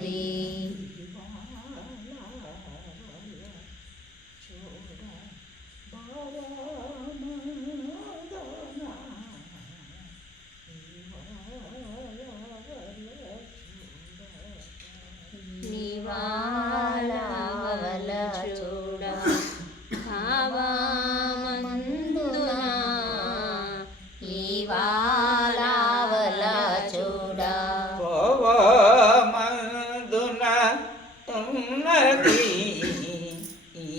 Debbie. ఉన్నది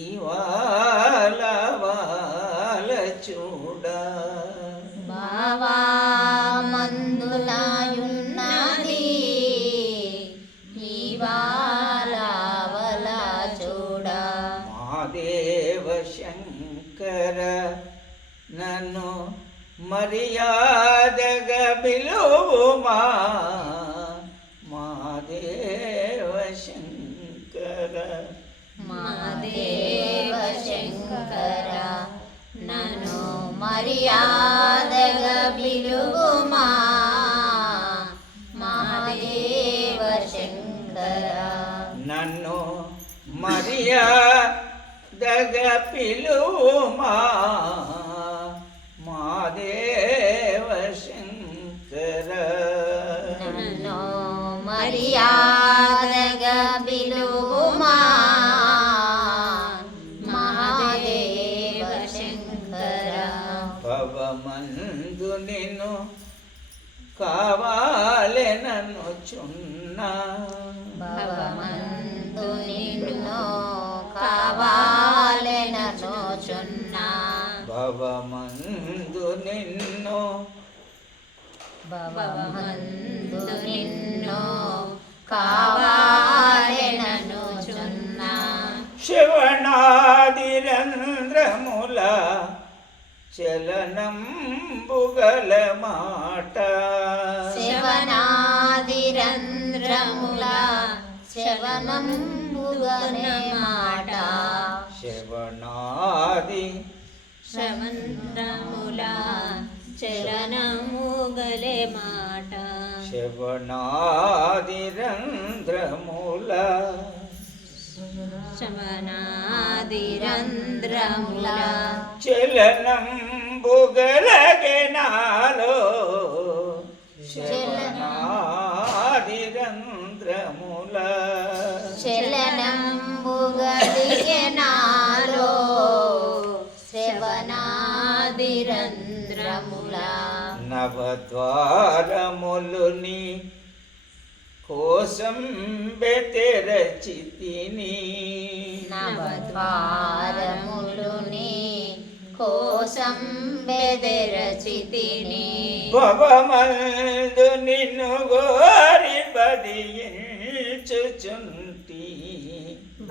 ఇవాళ వాళ్ళ చూడ బావా మందులాయున్నది ఇవాళవల చూడ మాదేవ శంకర నన్ను మర్యాదగ పిలువుమా పిలువుమా? మాదేవ శంకర. నన్ను మర్యాదగా పిలుగుమా మహాదేవ శంకర. భవమందు నిన్ను కావాలెనను చున్నా. భవమందు నిన్ను చున్నా భవమందు నిన్ను. భవమందు నిన్ను కావాలెనను చున్నా. శివనాదిరంధ్రముల చలనంబుగల మాట. శవనాదిరంధ్రముల శవనంబుగనే మాట. శివనాది శ్రవంద్రముల చలనముగలే మాట శివనాదిరంధ్రముల శవనాదిరంధ్రముల చలనంబుగలగెనాలో శివనాదిరంధ్రముల చలనంబుగలిగే నవద్వారములుని కోసం బెతెరచితిని. నవద్వారములుని కోసం బెదరచితిని భవమందు నిన్ను గోరి బదించుచుంటి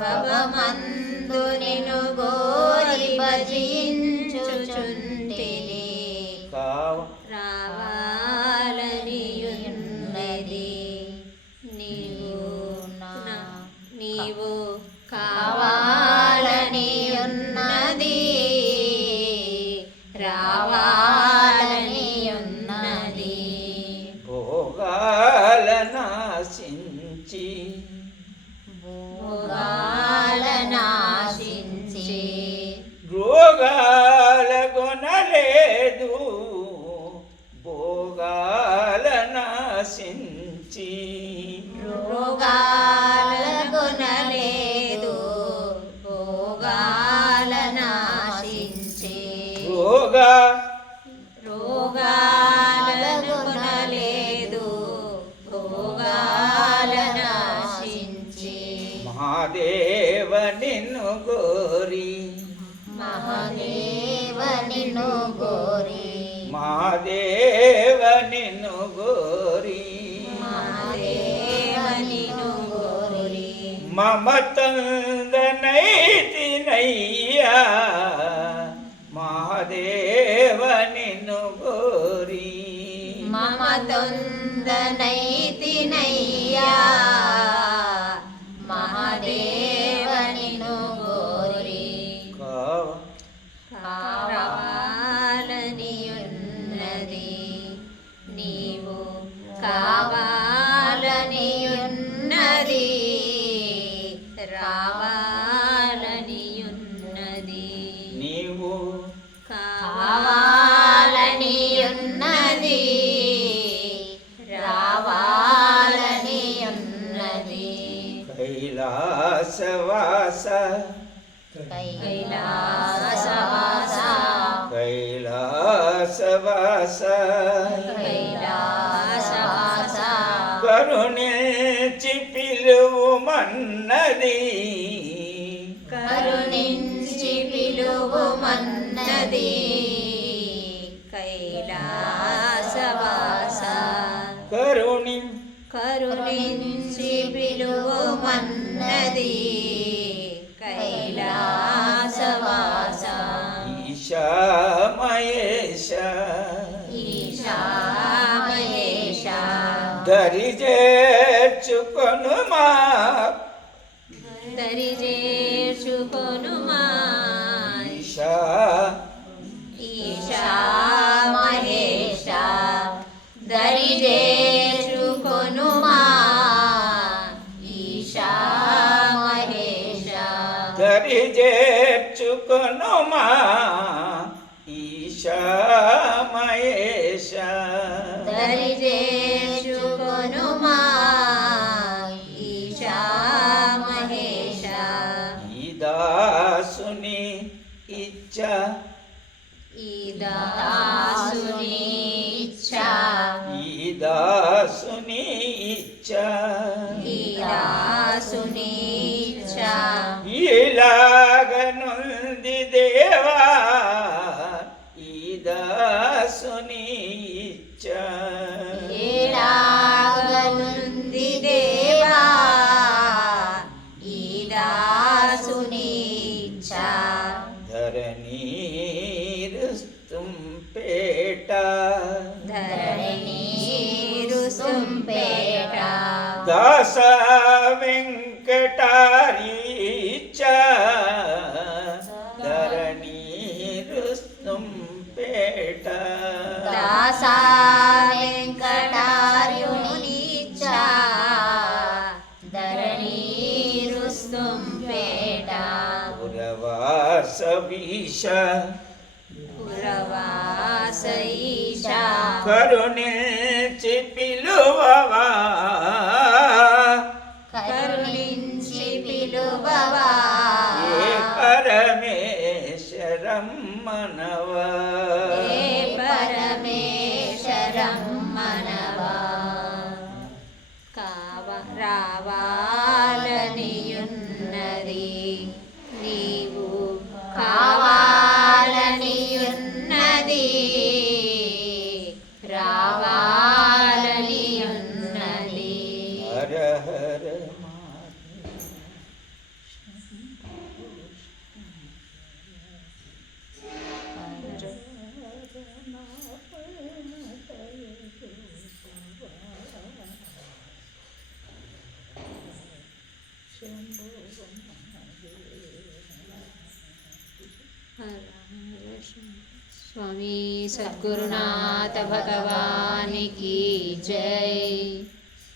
భవమందు నిను గోరి భజించుచుంటిని కావా రోగా. రోగాల గుణలేదు భోగాల నాశించి మహాదేవ నిన్ను గోరి మహాదేవ నిన్ను గోరి మహాదేవ నిన్ను గోరి మహాదేవ నిన్ను గోరి మమతందనైతినయ్యా మహాదేవ నిన్ను గోరి మమ कैलास। कैलासवास कैलासवास कैलासवास कैलासभाषा कैलासाुणी चिपलु मन्न चिपलु मन्न कैलासवास करुणी। करुणी चिपलु मन्नदी। ఈశా మహేశ దరి చేర్చుకొనుమా దరి చేర్చుకొనుమా ఈశా. ఈశా మహేశ దరి చేర్చుకొనుమా ఈశా మహేశ దరి చేర్చుకొనుమా ಶುಕನು ಮಾ ಈಶ ಮಹೇಶ ದರಿದೆ ಶುಕನು ಮಾ ಈಶ ಮಹೇಶ ಈದಾಸುನಿ ಇಚ್ಛ ಈದಾಸುನಿ ಇಚ್ಛ ಈದಾಸುನಿ ಇಚ್ಛ ಈದಾಸುನಿ ಇಚ್ಛ ಈಲಾ ధరణి రుస్తుంపేట ధరణి రుసుంపేట దాస వెంకటారీచ ధరణి రుస్తుంపేట దాసా పురవాస ఈశా స్వామి సద్గురునాథ భగవానికి జై